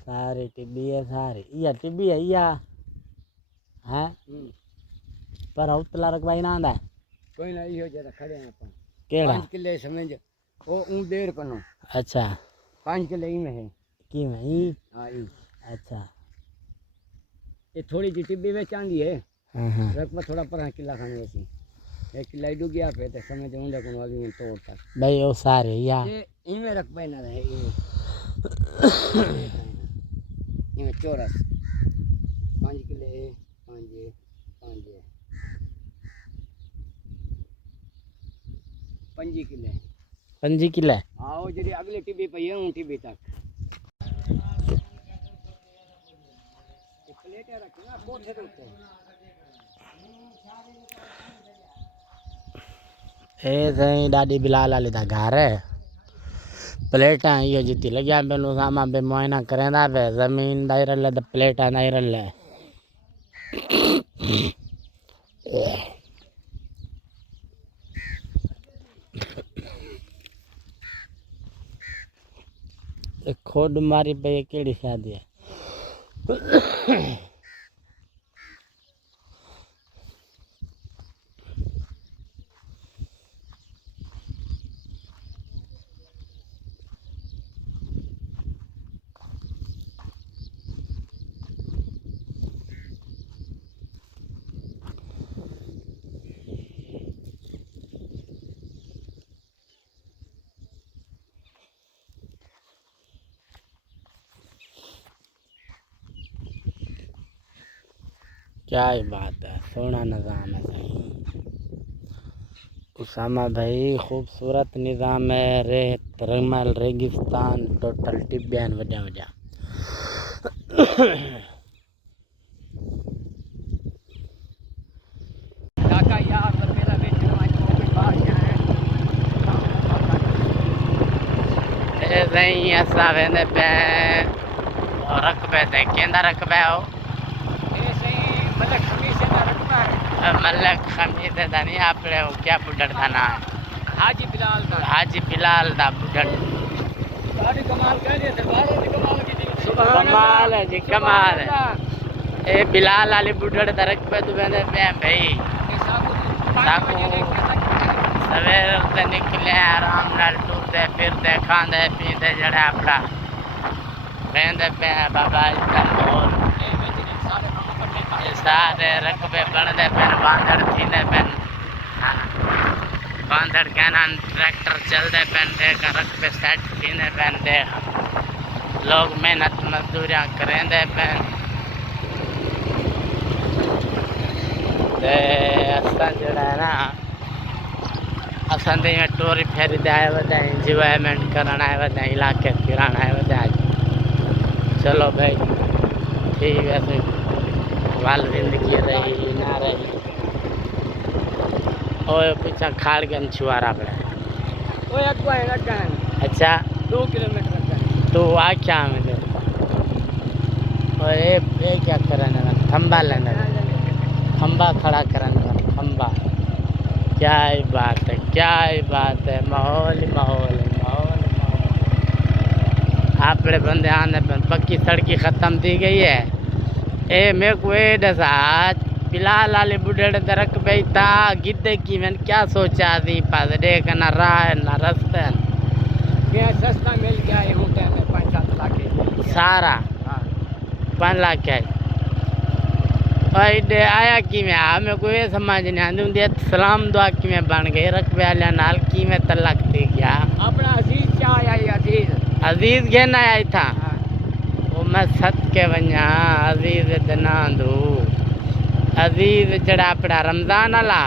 सारी टिब्बी है सारी या टिब्बी है या है पर उतला रखवाई ना आंदा कोई ना इहो जरा खड़े हैं अपन केड़ा 5 किले समझ ओ देर कनो अच्छा 5 किले ही में है की में ई हां ई अच्छा ये थोड़ी जी टिब्बी में चांदी है हां रकबा थोड़ा पर किला खाने वैसी एक किला डू गया पे तो समझ ऊंडा कनो वाली में तोड़ता भाई ओ सारे या ये इनमें रकबा ना रहे इनमें चौरस 5 किले 5 किले 5 किले आओ जी अगली टिब्बी पे है ऊं टिब्बी तक प्लेटें रखी ना कोठे के ऊपर ए सही दादी बिलाल वाली दा घर है प्लेटा यो जिती लग्या बेनु सामा बे मोयना करेंदा बे जमीन दायरल द प्लेटा दायरल खोड मारी पे केड़ी शादी है क्या ही बात है सोना निज़ाम है सही उसामा भाई खूबसूरत निज़ाम है रेत रमल रेगिस्तान टोटल टिब्बियान वड्या वड्या काका यार मेरा बेटे आज कोई बात है ए सही ऐसा वेंदे पे और रकबे ते केंदा रकबे हो मलक खमीस है रखता है मलक खमीस है नहीं आपने वो क्या बुढ़ड़ था ना हाजी बिलाल दा बुढ़ड़ सारी कमाल कर रही है दरबारों की कमाल की थी कमाल है जी कमाल है ए बिलाल वाली बुढ़ड़ दरक पे तू बंदे पे भाई साकू सवेर से निकले आराम नाल टूरते फिरते खांदे पींदे जड़े अपना बेंदे पे बाबा इसका मोर सारे रकबे बनते पेन बांधड़ थींदे पेन बांधड़ कहना ट्रैक्टर चलते पेन देख रकबे सेट थींदे पेन देख लोग मेहनत मजदूरियां करेंदे पेन असां जड़ा है ना असां ते टोरी फेरी दे आए वदा एंजॉयमेंट करन आए वदा इलाके फिरन आए वदा चलो भाई ठीक है वाल जिंदगी रही ना रही ओए पीछा खाड़ के छुआरा पड़ा ओए अगवा है लगा अच्छा 2 किलोमीटर का तो आ क्या में दे ओए ये क्या करना है खंबा लेना खंबा खड़ा करना खंबा क्या ही बात है माहौल आपने बंदे आने पर पक्की सड़की ख़त्म दी गई है ए मेरे को ये दसा बिलाल वाले बुढ़े दरक पे था गिद्दे की मैंने क्या सोचा थी पास देख ना राह ना रास्ते क्या सस्ता मिल गया ये होते हैं 5-7 लाख सारा 5 लाख है और दे आया कि मैं हमें को ये समझ नहीं आती दे सलाम दुआ की मैं बन गई रकबे वाले नाल की मैं तलाक थी क्या अपना अजीज क्या आया अजीज कहना आई था वो मैं सत के वञा अजीज दना दू अजीज चढ़ा पड़ा रमजान वाला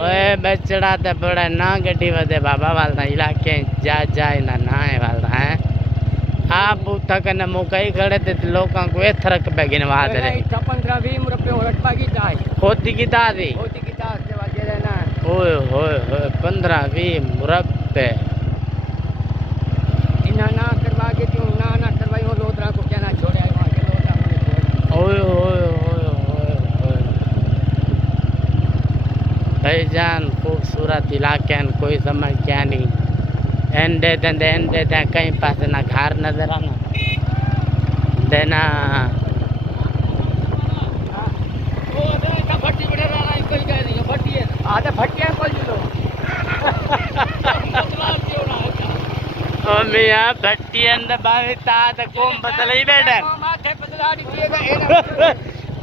ओए बचड़ा ते बड़ा ना गड्डी वदे बाबा वाला इलाके जा ना है वाला है आप तक न मौका ही खड़े थे लोगों को थरक पे गिनवा दे 15-20 रुपये रखबा की चाय होती की दादी से वजह रहना ओए होए 15-20 मुरब्बे ना करवा के क्यों ना करवाई वो लोधरा को क्या ना छोड़े आई वहाँ के लोधरा ओए भाईजान खूबसूरत इलाके कोई समझ क्या नहीं एंडे कहीं पास ना घर नजर आना देना मियाँ भट्टियन बाविता कोम बदल ही बैठे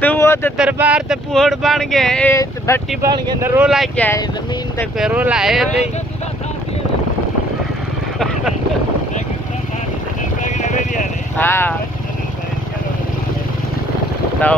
तू वो तो दरबार ते पुहड़ बन गए भट्टी बन गए न रोला क्या है जमीन तक पे रोला है नहीं हाँ तो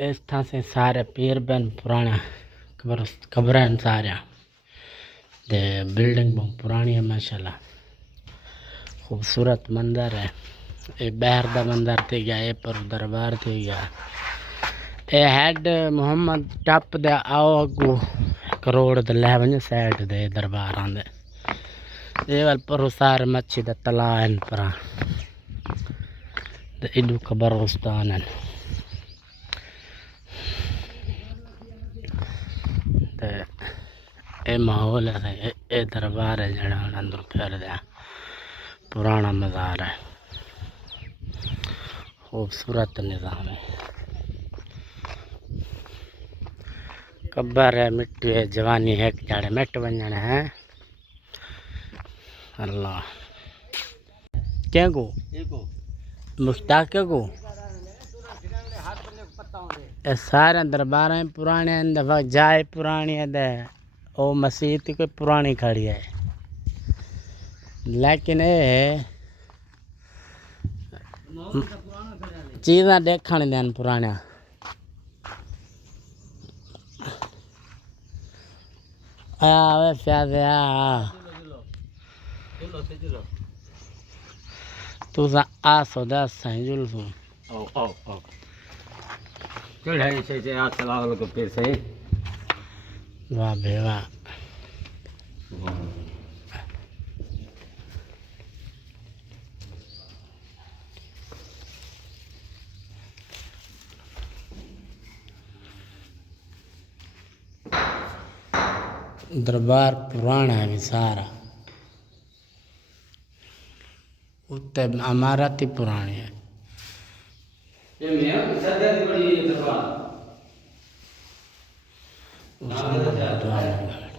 इस था से सारे पीर बन पुराना कब्र सारे दे बिल्डिंग बहुत पुरानी है माशाल्लाह खूबसूरत मंदिर है ये बहर दा मंदिर थी गया ये पर दरबार थी गया ये हेड मोहम्मद टप दे आओ अगू करोड़ दे ले वने साइड दे दरबार आंदे ये वाल पर सारे मच्छी दा तला इन पर दे इडू कब्रस्तान है ये माहौल है ये दरबार है जड़ा अंदर फिर दिया पुराना मज़ार है खूबसूरत निज़ाम है कब्र है मिट्टी है जवानी है जाड़े मिट बन है अल्लाह क्या को मुश्ताक क्या को सारे दरबार हैं पुराने दफा जाए पुरानी है दे ओ मस्जिद कोई पुरानी खड़ी है लेकिन ये चीज़ा देखने देन पुराने आवे प्याज तू आ सौदा सही जुल्फू चढ़ाई से आज चला को फिर सही वाह बे वाह दरबार पुराना है सारा उत्ते इमारत ही पुरानी है ये मियां सदा दी बड़ी दरबार उसमें